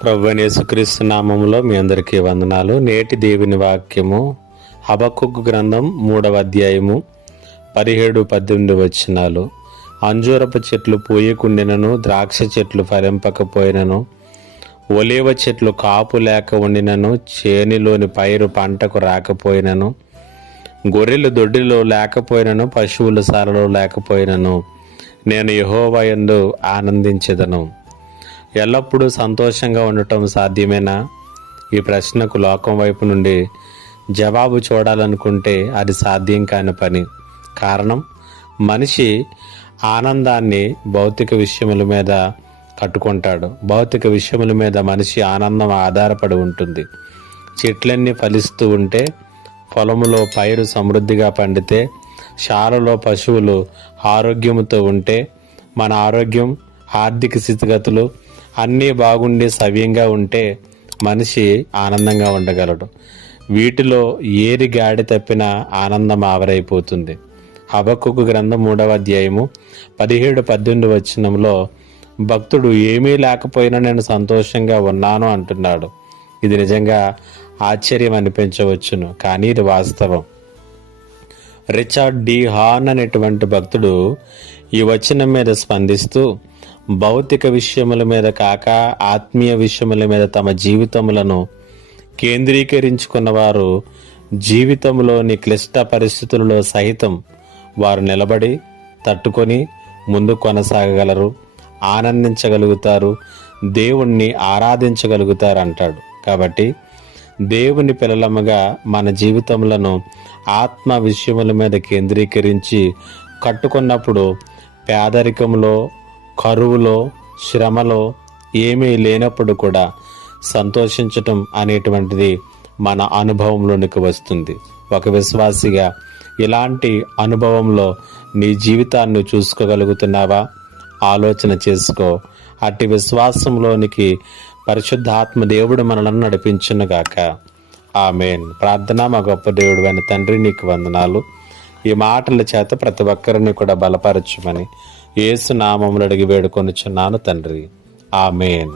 ప్రభువైన యేసుక్రీస్తు నామములో మీ అందరికీ వందనాలు. నేటి దేవుని వాక్యము హబక్కూకు గ్రంథం 3వ అధ్యాయము 17-18 వచనాలు. అంజూరపు చెట్లు పూయకుండినను, ద్రాక్ష చెట్లు ఫలింపకపోయినను, ఒలీవ చెట్లు కాపు లేక ఉండినను, చేనిలోని పైరు పంటకు రాకపోయినను, గొర్రెలు దొడ్డిలో లేకపోయినను, పశువులు సాలలో లేకపోయినను, నేను యెహోవా యందు ఆనందించెదను. ఎల్లప్పుడూ సంతోషంగా ఉండటం సాధ్యమేనా? ఈ ప్రశ్నకు లోకం వైపు నుండి జవాబు చూడాలనుకుంటే అది సాధ్యం కాని పని. కారణం, మనిషి ఆనందాన్ని భౌతిక విషయముల మీద కట్టుకుంటాడు. భౌతిక విషయముల మీద మనిషి ఆనందం ఆధారపడి ఉంటుంది. చెట్లన్నీ ఫలిస్తూ ఉంటే, పొలములో పైరు సమృద్ధిగా పండితే, శాలలో పశువులు ఆరోగ్యముతో ఉంటే, మన ఆరోగ్యం, ఆర్థిక స్థితిగతులు అన్నీ బాగుండి సవ్యంగా ఉంటే మనిషి ఆనందంగా ఉండగలడు. వీటిలో ఏరి గాడి తప్పిన ఆనందం ఆవరైపోతుంది. హబక్కూకు గ్రంథం 3వ అధ్యాయము 17-18 వచనంలో భక్తుడు ఏమీ లేకపోయినా నేను సంతోషంగా ఉన్నాను అంటున్నాడు. ఇది నిజంగా ఆశ్చర్యం అనిపించవచ్చును, కానీ ఇది వాస్తవం. రిచర్డ్ డి హార్న్ అనేటువంటి భక్తుడు ఈ వచనం మీద స్పందిస్తూ, భౌతిక విషయముల మీద కాక ఆత్మీయ విషయముల మీద తమ జీవితములను కేంద్రీకరించుకున్న వారు జీవితంలోని క్లిష్ట పరిస్థితులలో సహితం వారు నిలబడి తట్టుకొని ముందు కొనసాగగలరు, ఆనందించగలుగుతారు, దేవుణ్ణి ఆరాధించగలుగుతారు అంటాడు. కాబట్టి దేవుని పిల్లలముగా మన జీవితములను ఆత్మ విషయముల మీద కేంద్రీకరించి కట్టుకున్నప్పుడు పేదరికంలో, కరువులో, శ్రమలో ఏమీ లేనప్పుడు కూడా సంతోషించటం అనేటువంటిది మన అనుభవంలోనికి వస్తుంది. ఒక విశ్వాసిగా ఇలాంటి అనుభవంలో నీ జీవితాన్ని చూసుకోగలుగుతున్నావా? ఆలోచన చేసుకో. అట్టి విశ్వాసంలోనికి పరిశుద్ధాత్మ దేవుడు మనలను నడిపించునుగాక. ఆమేన్. ప్రార్థన. మా గొప్ప దేవుడు అయిన తండ్రి, నీకు వందనాలు. ఈ మాటల చేత ప్రతి ఒక్కరిని కూడా బలపరచుమని యేసు నామములో అడిగి వేడుకొనుచున్నాను తండ్రి. ఆమేన్.